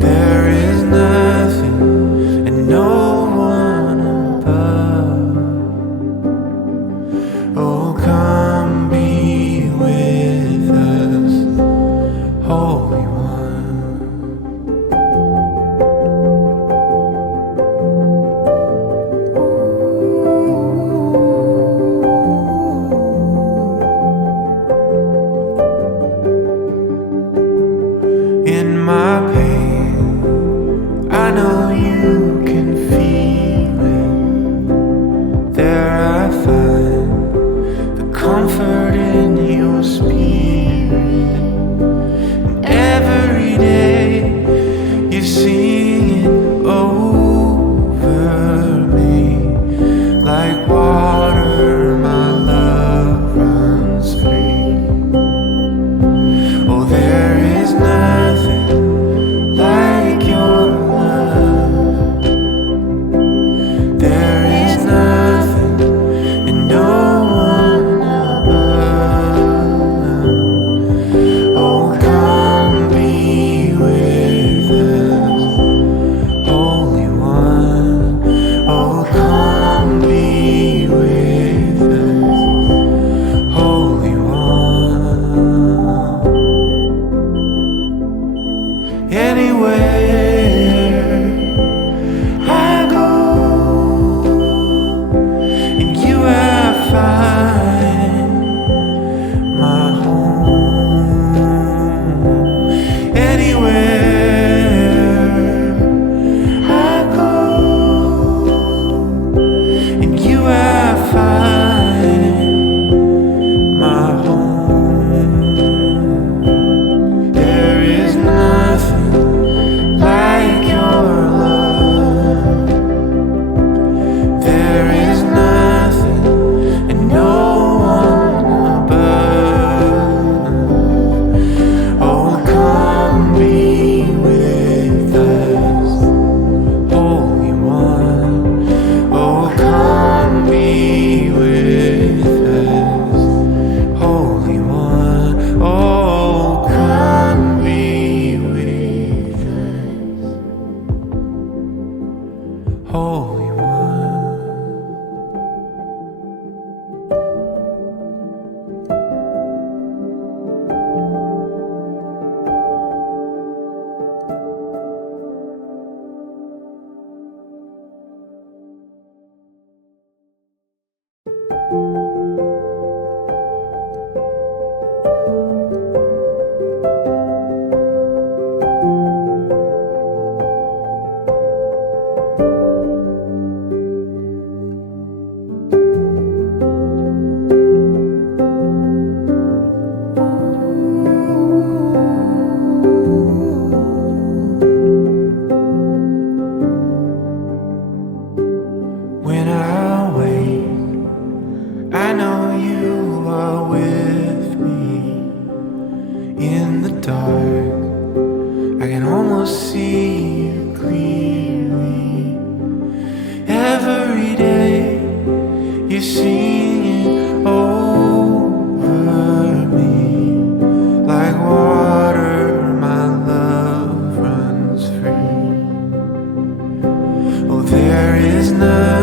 There is nothing know you can feel it. There I find the comfort in your spirit. And every day you sing it over me. Like water, my love runs free. Oh, there is nothing like your love. There is nothing and no one above. Oh, come be with us, Holy One. Oh, come be with us, Holy One. Anywhere I go, and you I find my home. Anywhere I go, and you I find my home. There is nothing like your love. There is nothing and no one above. Oh, come be with us, Holy One. Oh, come be with us, Holy One. Oh, come be with us, Holy One. When I wake, I know you are with me. In the dark, I can almost see you clearly. Every day, you're singing over me. Like water, my love runs free. Oh, there is nothing